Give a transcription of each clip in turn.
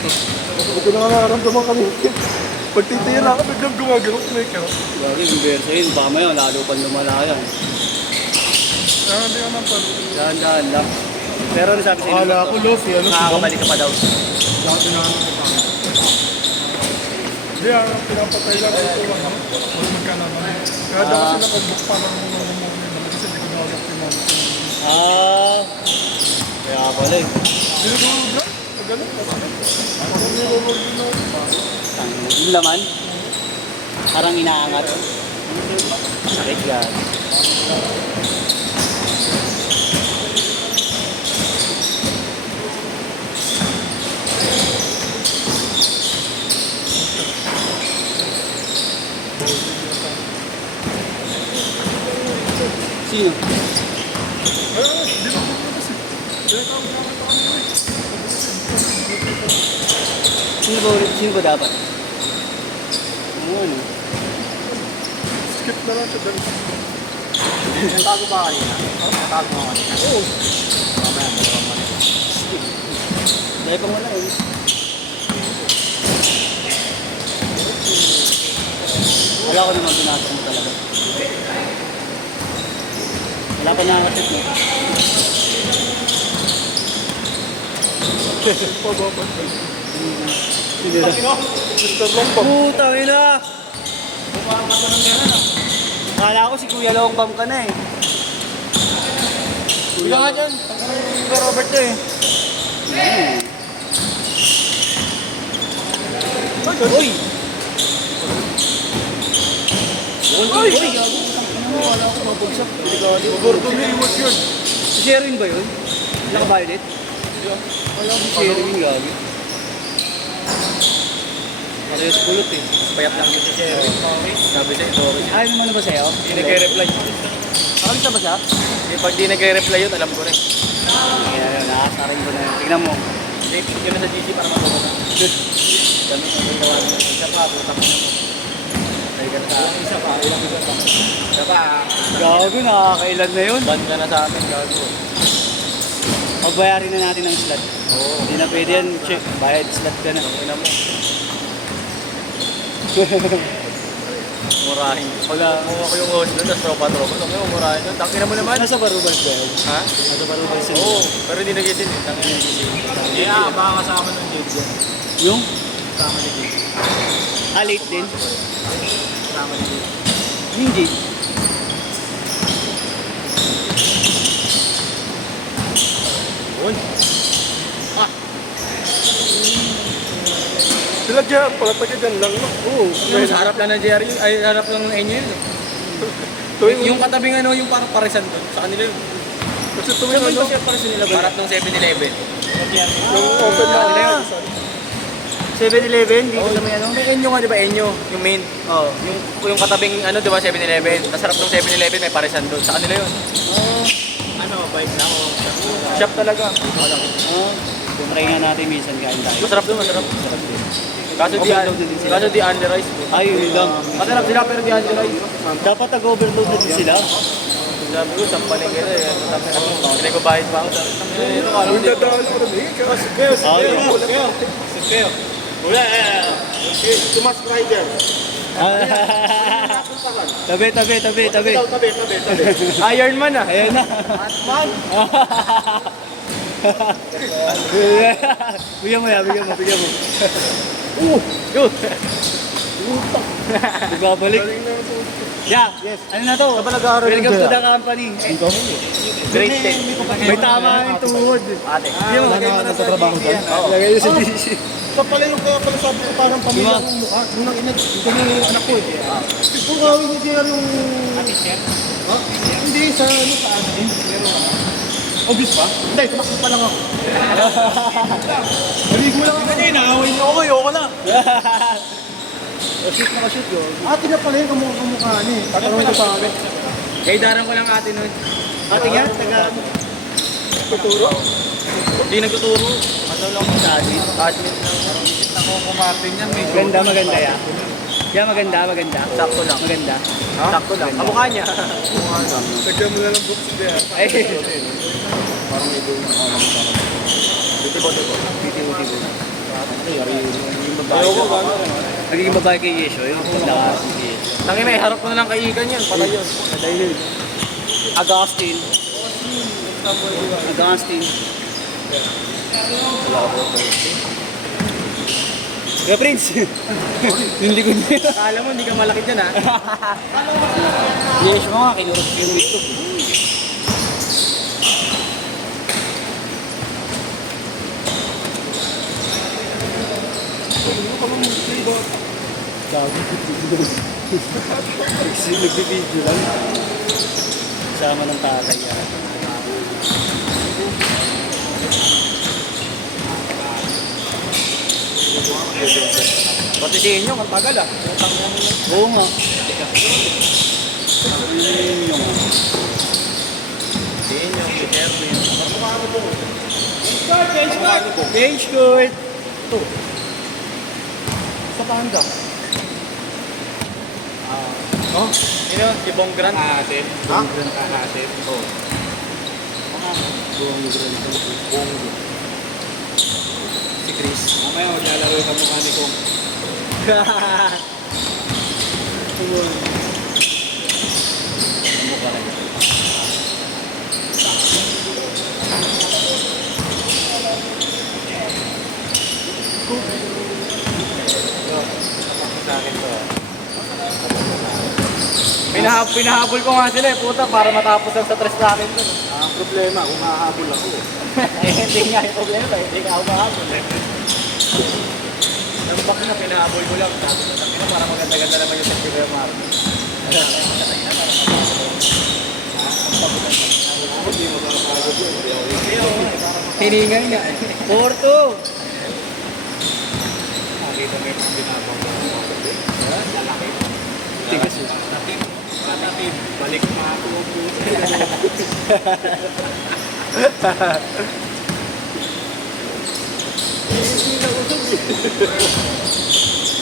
Hindi ko na nga nakaramdaman kami. Pagtitiyan ako, biglang gumagano. May kaya. Grabe, yung verso yun. Baka mayon, lalo pang lumala yan. Hindi ka nang pala. Dahan-dahan lang. Pero ano sabi sa'yo? Akala ko, Los, ano? Nakakabalik ka pa daw. Lahat na hindi, pinapatay lang ito. Mas magkana naman. Kaya daw kasi nakabuk pa lang mga naman kasi hindi ko nakagap yung mga. Kaya pala eh. Dinudulog lang? Magaling. Parang nilulog din ako. Yung laman, parang inaangat. Sakit yan. Sino? Dinudulog na kasi. Tinatawag namin pa kami ulit. Sino ba dapat? Ano? Skip na lang siya. Natago ba kanina? Natago ba kanina? Oo. Mamaya, mamaya. Dahil pang wala eh. Wala ko naman pinasok mo talaga. Wala pa nakakasit mo. Pababa. Mr. Lompang. Putang ina! Bumama ka ng gano'n ah. Akala ko si Kuya Longbam ka na eh. Kuya nga dyan. Kuya Robert na eh. Uy! Uy! Uy! Wala ko mabagsak. Delikado. Gordon Hayward yun. Si Sherwin ba yun? Naka-violet? Wala ko si Sherwin gagi. Parehas kulot eh. Payat lang din si Sherwin. Sabi sa'yo, sorry. Ay, ano ba sa'yo? Hindi nag-reply. Alam siya ba siya? Pag di nag-reply yun, alam ko rin. Ayan, nakasarin ko na yun. Tignan mo. Repeat ko na sa GC para matutunan. Dami ko nagawa niya. Isa pa, butak mo. Ay, ganda. Isa pa, ilang isa pa. Isa pa. Gago, nakakailan na yun. Ban ka na sa amin, gago. Pagbayarin na natin ng slot. Oo. Hindi na pwede yan. Check. Bayad slot ka na. Ang ina mo. Murahin. Wala, kung ako yung host doon, tapos tropa-tropa. Sabi mo, murahin doon. Tangina mo naman. Nasa Barubal ba yun? Ha? Nasa Barubal sila. Oo, pero hindi nag-isin. Tangina nag-isin. Yeah, baka kasama ng Jade yan. Yung? Kasama ni Jade. Late din. Kasama ni Jade. Hindi. Yun. Sila dyan, pala taga dyan lang. No? Oo. Yung sa harap lang ng JR yun, ay harap lang ng Enyo yun. Yung katabing ano, yung parang parisan doon, sa kanila yun. Kasi tuwing ano, Harap ng 7-Eleven. yung open na Kanila yun. 7-Eleven, dito sa may ano? May Enyo nga, di ba Enyo? Yung main. Oo. Yung katabing ano, di ba 7-Eleven? Tapos harap ng 7-Eleven, may parisan doon. Sa kanila yun. Oo. Ano, vibe lang. Shop talaga. Oo. Try nga natin minsan kain tayo. Masarap doon, masarap. Masarap din. Kaso Overload din sila. Kaso di under rice. Ay, yun lang. Masarap sila pero di under rice. Dapat nag-overload na din sila. Sabi ko, sampaling kita eh. Hindi ko bahid pa ako. Sabi ko, ano Yung dadaan ko rin eh. Ah, yun. Tumas Rider. Tabi. Iron Man ah. Ayan na. Man. Bigyan mo. Yun. Nagbabalik. Yeah. Yes. Ano na to? Welcome to the company. Great day. May tama yung tuhod. Ate. Bigyan mo. nagtatrabaho doon? Lagay nyo sa DC. Sa pala yung kaya pala sabi ko parang pamilya Diba? kong mukha. Nung nang-inag, ito yung anak ko eh. Kung gawin ni JR yung... Ha? Hindi, sa ano sa atin. Pero... Obvious ba? Hindi, tumakbo pa lang ako. Maligo lang ako. Kanina, away niyo ako. Ayoko na. Shoot na ka-shoot yun. Ate na pala yung kamukha niya eh. Tatanungin ko pa kami. Kaya daran ko lang ate nun. Ate nga, taga... Tuturo? Hindi nagtuturo. Ano lang yung admin? Admin lang. Ako kumartin yan. Maganda ya. Yeah, maganda. Sakto lang. Maganda. Sakto lang. Kamukha niya. Sagyan mo na lang books hindi ah. Ay, Parang may doon na alam sa akin. Dito ba? titi-uti ko. Naging babae Ayoko, ka. gano'n. Nagiging babae kay Yesho, yung paglakas ni Yesho. Tangin na, harap ko na lang kay Ikan yan. Patay yun. Dahil Agustin. Agustin. Kaya Prince, yung likod niya. Akala mo, hindi ka malaki dyan, ha? Yesho nga, kinurot ko yung gusto. Nagbibideo lang. Kasama ng tatay yan. Pati si Inyo, ang tagal, ah. Oo nga. Si Inyo, si Erwin. Bench court! Sa panda. Oh? Sino? Si Bong Grant? Ahasin. Ha? Ahasin. Oo. Si Chris. Mamaya maglalaro yung kamukha ni Kong. Kamukha rin. Sa akin to. Pinahabol ko nga sila, eh, puta, para matapos ang sa tres namin dun. Ang problema, kung hahabol ako. Eh, hindi nga yung problema, hindi ka ako mahabol. Ang bak na pinahabol ko lang. Sabi ko, "Tangina, para maganda-ganda naman yung Sergio Guillermo." Hindi mo makakagod yun. Hiningan nga. Porto! Nakita mo yung binabang na mga lalaki. Tigas yun. Natip. Balik pa ako.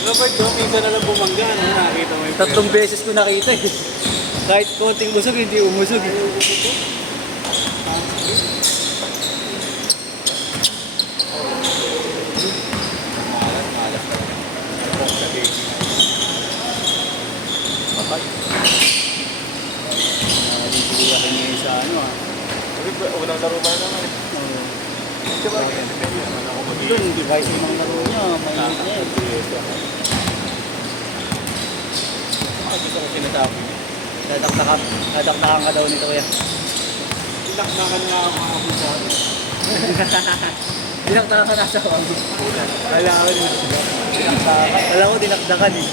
Robert, minsan na lang bumangga. Nakita mo yung 3 beses ko nakita eh. Kahit konting busog, hindi umusog eh. Patay. Naliliwahin niya yung sa ano ah. Unang laro pa na naman eh. Diba? Doon, device yung mga laro niya, mainit niya eh. Gusto ko sinasabi niya. Dadakdakan ka daw nito kuya. Tinaknakan nga ako mga abusahan. Dinakdakan ka nasa ako. Kala ko dinakdakan. Alam ko dinakdakan eh.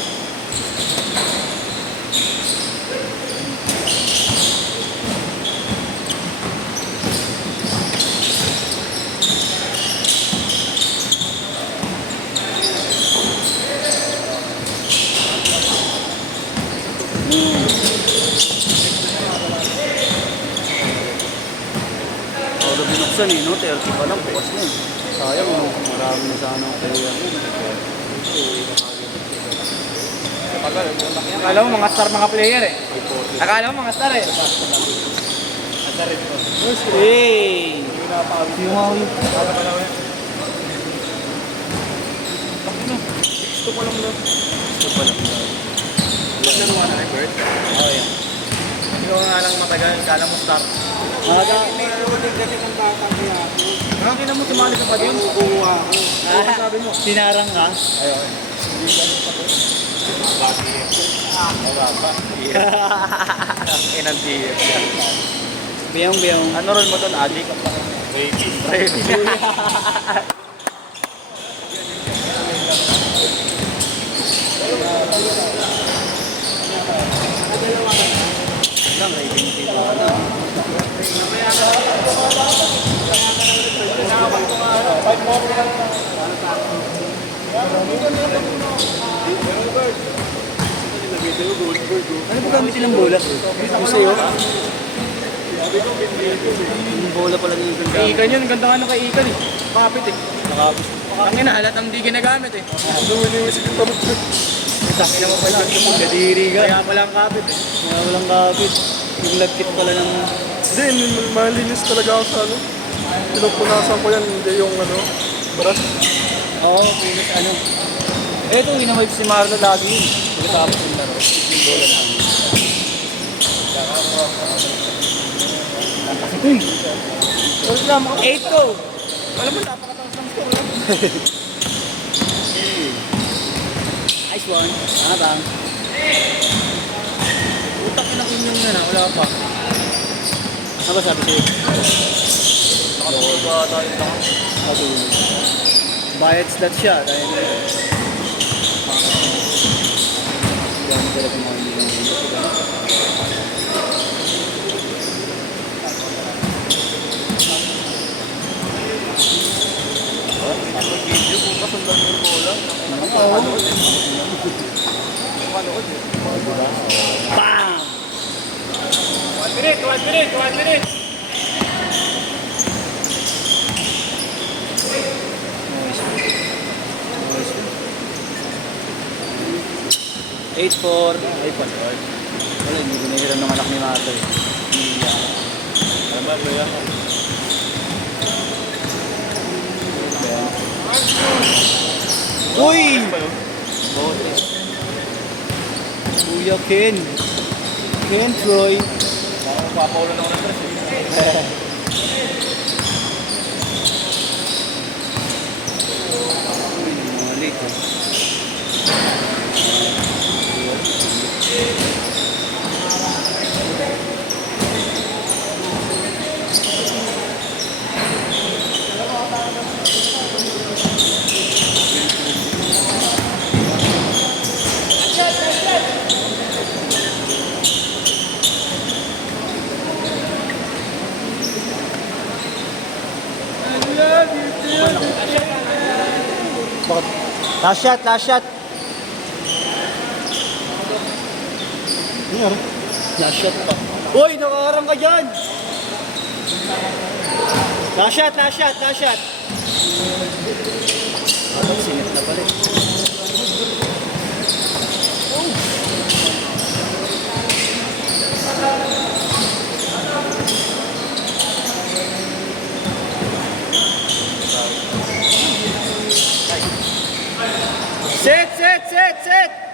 Todo binuksan eh, no? 30 pa lang, bukas na eh. Sayang, no? Marami na sana ang kaya mo. Akala mo mga star mga player eh. Akala mo mga star eh. Hey! Yung ako yung... Gusto ko lang lang. Gusto pa lang. Laro ka na, Bert? Oh, yan. Hindi ko nga lang matagal. Kala mo start. Mga May loading kasi ng bata kaya ako. Nakakita mo sumali ka pa din. Kukuha ako. Sabi mo. Sinarang ka? Ayun. Hindi ka pa to. Bati. Wala pa. Inang DF yan. Biyong. Ano role mo doon? Adi ka pa. Reiki. Lang, ay 20 pa na. Ano ba gamitin ng bola? Yung sa'yo? Yung bola pala ni Ikan Kay gamit. Ikan yun, ganda nga nung kay Ikan eh. Kapit eh. Nakabis. Ang ina, halatang di ginagamit eh. Taki naman pala. Kadiri ka. Kaya pala ang kapit eh. Kaya walang kapit. Yung lagkit pala ng... Hindi, malinis talaga ako sa ano. Pinupunasan ko yan, hindi yung ano, brush. Oo, pulis ano. Eto, ginamay si Marlo lagi yun. Pagkatapos yung laro. Yung bola na. Kasi ko eh. Pero lang, 8 ko. Alam mo, napakataas ng score. Nice one. Ah, bang. Utak na kinyong na, wala pa. Ano ba sabi sa'yo? Nakatulog ba tayo na? Matulog. Bayad slot siya. Dahil dami talaga mga hindi lang dito. Video kung kasundan mo yung bola. Manood eh. Bam! 1 minute, 1 minute, 1 minute. Nice. 8-4. Ay, pasal. Wala, hindi binihiram ng anak ni Mato eh. Alam ba, Kuya? Uy! Ano ba yun? Kuya Ken. Ken Troy. Papaulan ako ng tres eh. Mga late eh. Bakit? Last shot, last shot. Ano? Last shot pa. Uy, nakaharang ka dyan. Last shot, last shot, last shot. Singit na pala eh. Set, set, set, set.